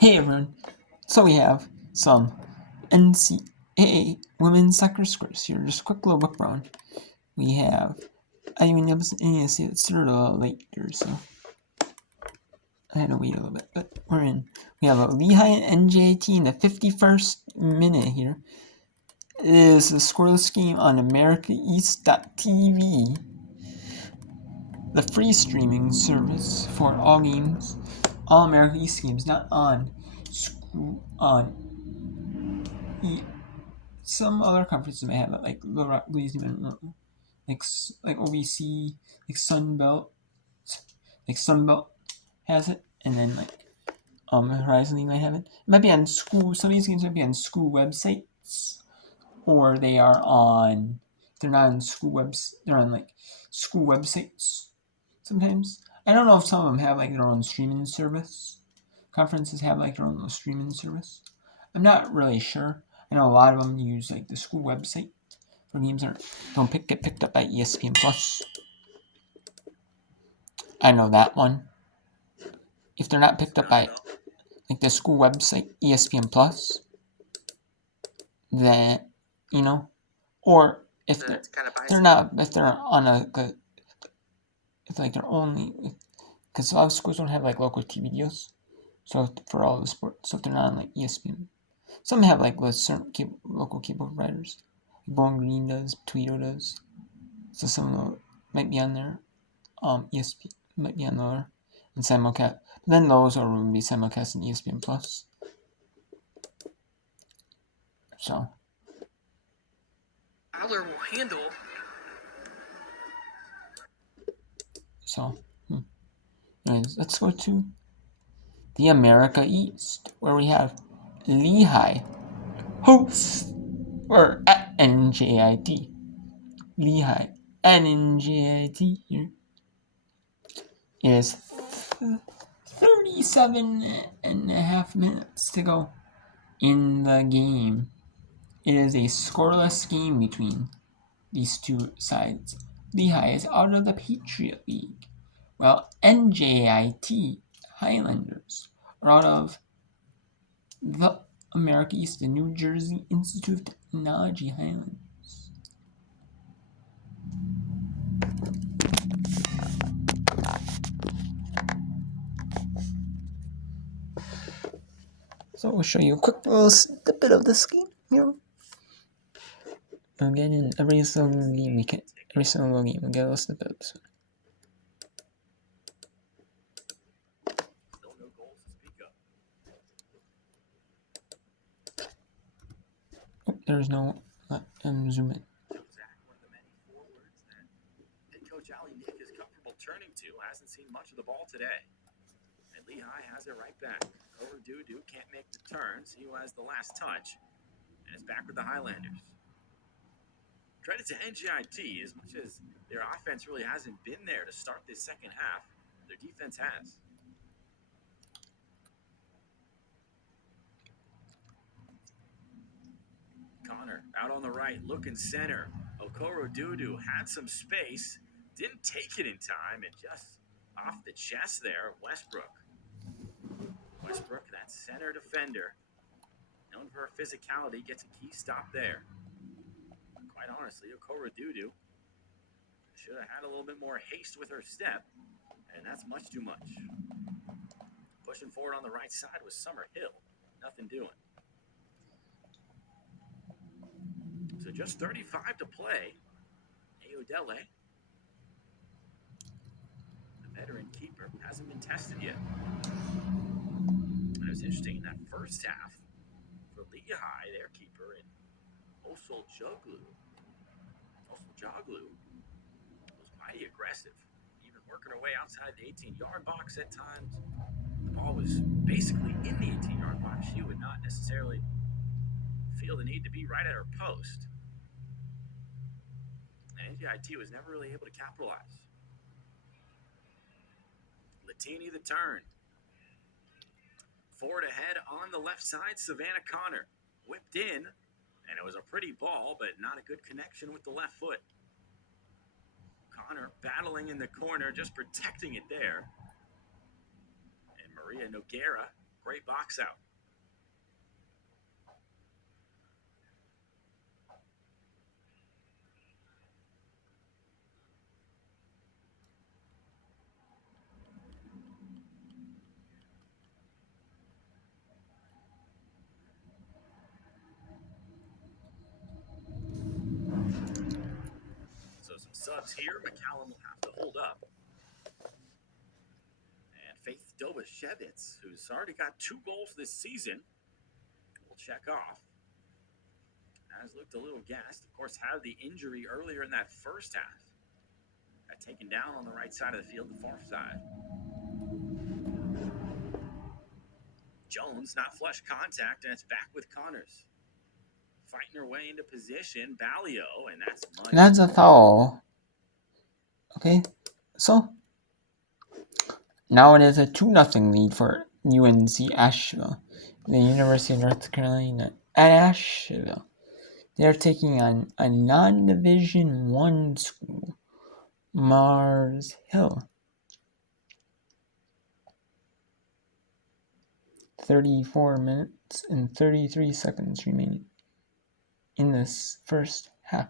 Hey everyone! So we have some NCAA women's soccer scores here. Just a quick little look around. We have, I even see it started a little late here, so I had to wait a little bit, but we're in. We have a Lehigh and NJT in the 51st minute here. It is a scoreless game on AmericaEast.tv, the free streaming service for all games, all America East games, not on some other conferences may have it, like Louisiana, like OVC, like Sunbelt has it, and then Horizon League might have it. It might be on school. Some of these games might be on school websites, or they are on. They're not on school webs. They're on like school websites sometimes. I don't know if some of them have like their own streaming service. Conferences have like their own little streaming service. I'm not really sure. I know a lot of them use like the school website for games that don't get picked up by ESPN Plus. I know that one. If they're not picked up by like the school website ESPN Plus, then or if they're not, if they're on if like they're only, because a lot of schools don't have like local TV deals, so for all the sports, so if they're not on like ESPN, some have like with certain local cable providers. Bowling Green does, Toledo does, so some of them might be on there. ESPN might be on there and simulcast. But then those are going to be simulcast in ESPN Plus. So Aller will handle. So, anyways, let's go to the America East, where we have Lehigh hosts, or at NJIT. Lehigh at NJIT here is 37 and a half minutes to go in the game. It is a scoreless game between these two sides. Lehigh is out of the Patriot League, while NJIT Highlanders are out of the America East, the New Jersey Institute of Technology Highlanders. So we'll show you a quick little snippet of this game here. Again, in every single game we'll get a little snippet of this one. Still no goals to speak of. There's no zoom in. Zach, one of the many forwards that head coach Ali Nick is comfortable turning to, hasn't seen much of the ball today. And Lehigh has it right back. Dudu can't make the turn, see who has the last touch, and is back with the Highlanders. Credit to NJIT, as much as their offense really hasn't been there to start this second half, their defense has. Connor out on the right, looking center. Okoro Dudu had some space, didn't take it in time, and just off the chest there, Westbrook. Westbrook, that center defender, known for her physicality, gets a key stop there. But quite honestly, Okoro Dudu should have had a little bit more haste with her step, and that's much too much. Pushing forward on the right side was Summer Hill. Nothing doing. So just 35 to play. Ayodele, the veteran keeper, hasn't been tested yet. And it was interesting in that first half for Lehigh, their keeper, and Osul Joglu was mighty aggressive, even working her way outside the 18-yard box at times. The ball was basically in the 18-yard box. She would not necessarily feel the need to be right at her post. And NJIT was never really able to capitalize. Latini the turn. Forward ahead on the left side, Savannah Connor whipped in, and it was a pretty ball, but not a good connection with the left foot. Connor battling in the corner, just protecting it there. And Maria Noguera Great box out. So some subs here. McCallum will have to hold up. And Faith Dobashevitz, who's already got 2 goals this season, will check off. Has looked a little gassed. Of course, had the injury earlier in that first half. Got taken down on the right side of the field, the far side. Jones, not flush contact, and it's back with Connors. Fighting her way into position, Ballio, and that's money. That's a foul. Okay, so now it is a 2-0 lead for UNC Asheville. The University of North Carolina at Asheville. They're taking on a non-Division I school, Mars Hill. 34 minutes and 33 seconds remaining in this first half.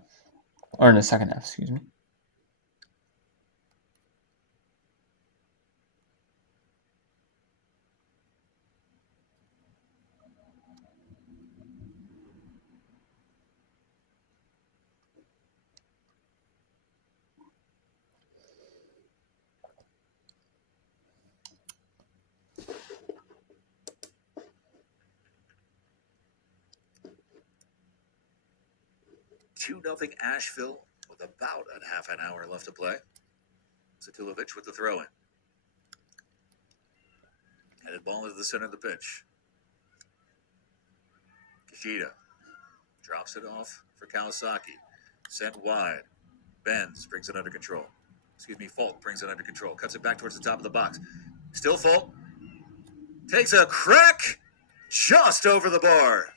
Or in the second half, excuse me. Two nothing Asheville with about a half an hour left to play. Zatulovic with the throw in. Headed ball into the center of the pitch. Kishida drops it off for Kawasaki. Sent wide. Benz brings it under control. Falk brings it under control. Cuts it back towards the top of the box. Still Falk. Takes a crack just over the bar.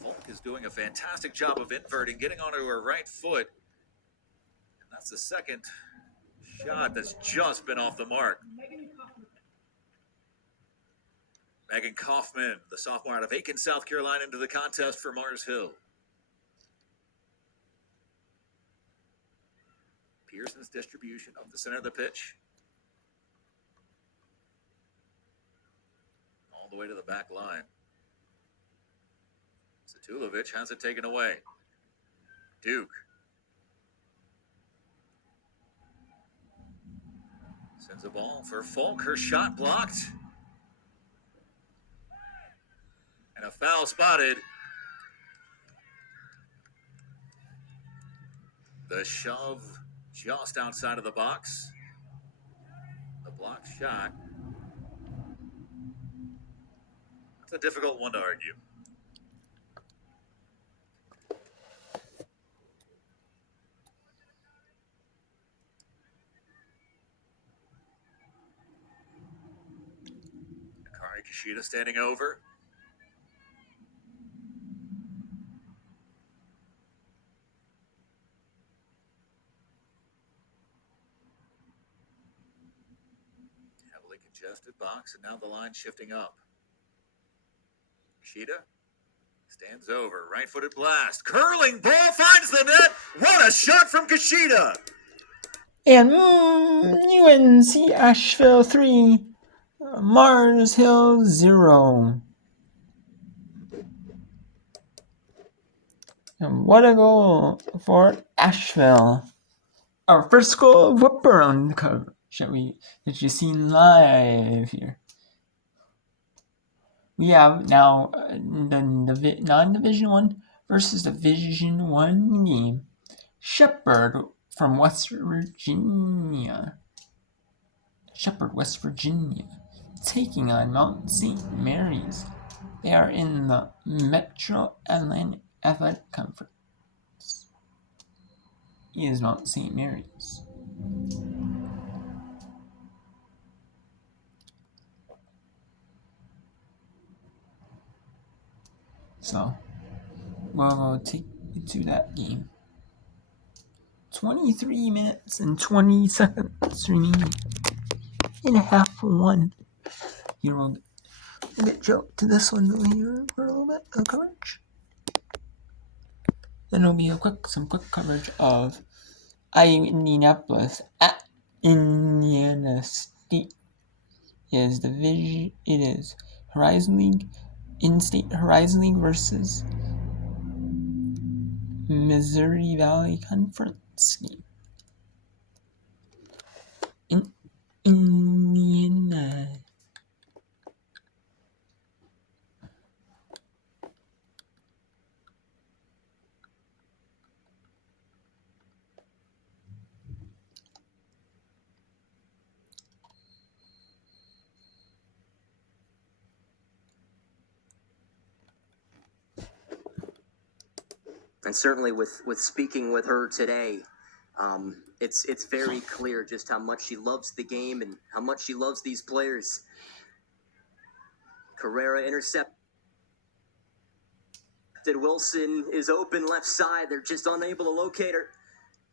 Falk is doing a fantastic job of inverting, getting onto her right foot. And that's the second shot that's just been off the mark. Megan Kaufman, the sophomore out of Aiken, South Carolina, into the contest for Mars Hill. Pearson's distribution up the center of the pitch. All the way to the back line. Zatulovic has it taken away. Duke. Sends a ball for Falk. Her shot blocked. And a foul spotted. The shove just outside of the box. The block shot. That's a difficult one to argue. Akari Kishida standing over. Heavily congested box, and now the line shifting up. Kishida stands over, right-footed blast. Curling ball finds the net. What a shot from Kishida! And UNC Asheville 3, Mars Hill 0. And what a goal for Asheville. Our first goal of Whipper on the cover. That you've seen live here. We have now the non-Division 1 versus Division 1 game. Shepherd from West Virginia. Shepherd, West Virginia, taking on Mount St. Mary's. They are in the Metro Atlantic Athletic Conference. Is Mount St. Mary's. So, we'll take you to that game. 23 minutes and 20 seconds remaining in half one. Here we'll get Joe to this one here for a little bit of coverage. Then it'll be some quick coverage of IU Indianapolis at Indiana State. It is Horizon League, in-state Horizon League versus Missouri Valley Conference game. In Indiana. And certainly with speaking with her today, it's very clear just how much she loves the game and how much she loves these players. Carrera intercepted. Wilson is open left side. They're just unable to locate her.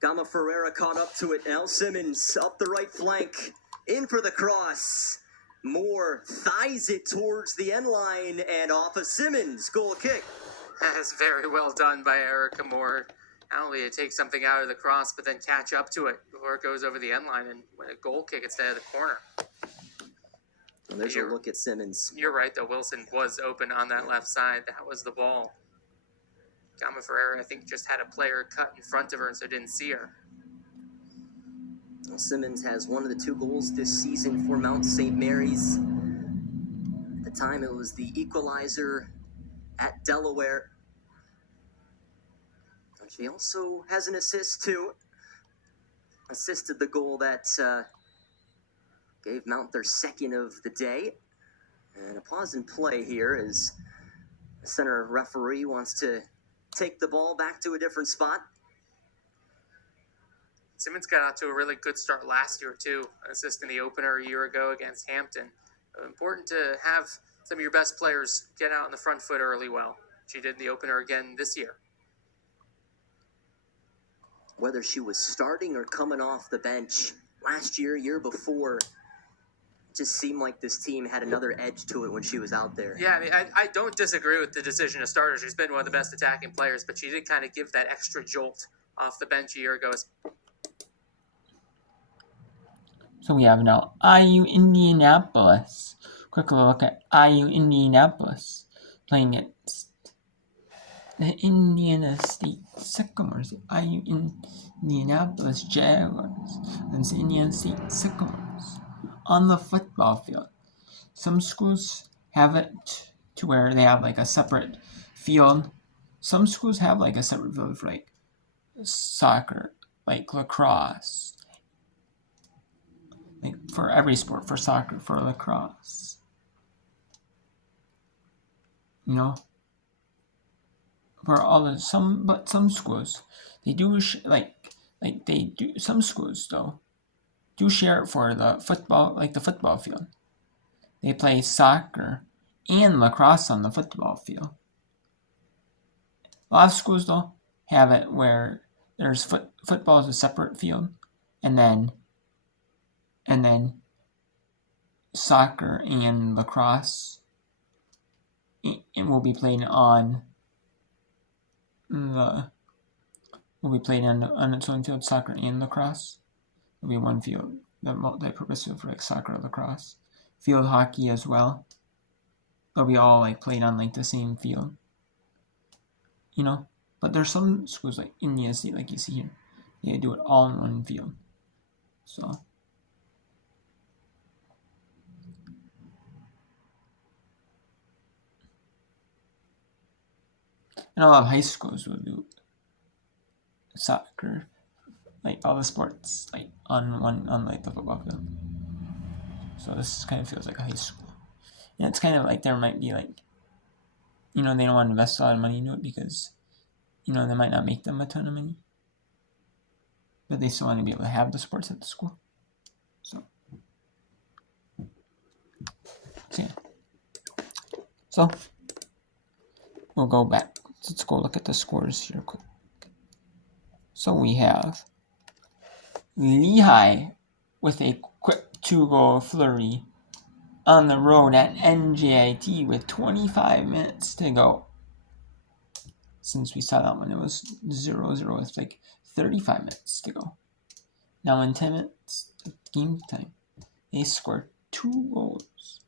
Gama Ferreira caught up to it. Al Simmons up the right flank. In for the cross. Moore thighs it towards the end line and off of Simmons. Goal kick. That is very well done by Erica Moore. Not only to take something out of the cross, but then catch up to it before it goes over the end line and win a goal kick instead of the corner. And there's a look at Simmons. You're right, though. Wilson was open on that left side. That was the ball. Gama Ferreira, I think, just had a player cut in front of her and so didn't see her. Well, Simmons has one of the 2 goals this season for Mount St. Mary's. At the time, it was the equalizer at Delaware. And she also has an assist, too. Assisted the goal that gave Mount their second of the day. And a pause in play here as the center referee wants to take the ball back to a different spot. Simmons got out to a really good start last year, too, assisting the opener a year ago against Hampton. Important to have some of your best players get out on the front foot early well. She did the opener again this year. Whether she was starting or coming off the bench last year before, it just seemed like this team had another edge to it when she was out there. Yeah, I mean, I don't disagree with the decision to start her. She's been one of the best attacking players, but she did kind of give that extra jolt off the bench a year ago. So we have now IU Indianapolis. Quick look at IU Indianapolis playing against the Indiana State Sycamores. IU Indianapolis Jaguars against the Indiana State Sycamores on the football field. Some schools have it to where they have like a separate field. Some schools have like a separate field for like soccer, like lacrosse. Like for every sport, for soccer, for lacrosse. You know? For all of some schools, they do some schools though do share it for the football, like the football field. They play soccer and lacrosse on the football field. A lot of schools though have it where there's football is a separate field, and then soccer and lacrosse it will be played on its own field. Soccer and lacrosse will be one field, the multi-purpose field for like soccer or lacrosse. Field hockey as well. They'll be all like played on like the same field. You know? But there's some schools like Indiana State, like you see here. They do it all in one field. So and a lot of high schools will do soccer, like all the sports, like on like the football field. So this kind of feels like a high school. And it's kind of like there might be like, they don't want to invest a lot of money into it because, they might not make them a ton of money. But they still want to be able to have the sports at the school. So we'll go back. Let's go look at the scores here quick. So we have Lehigh with a quick 2-goal flurry on the road at NJIT with 25 minutes to go. Since we saw that one, it was 0-0 with like 35 minutes to go. Now in 10 minutes of game time, they scored 2 goals.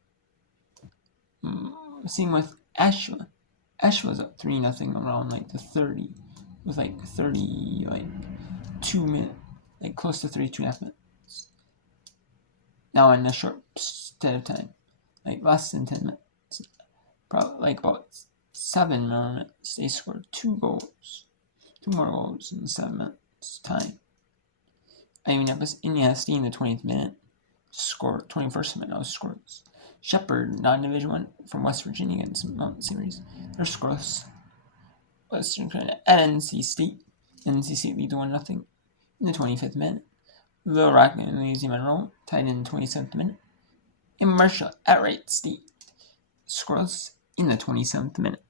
Same with Ashland. Ashland was up 3-0 around like the 30, with like 2 minutes, like close to 32.5 minutes. Now in a short state of time, like less than 10 minutes, probably like about 7 minutes, they scored 2 goals. 2 more goals in 7 minutes time. Indiana State in the 20th minute scored, 21st minute, scored. Shepherd, non-division 1 from West Virginia against Mountain Series. Their scores Western Canada at NC State. NC State lead 1-0 in the 25th minute. Little Rock and Lazy Monroe tied in the 27th minute. And Marshall at Wright State scores in the 27th minute.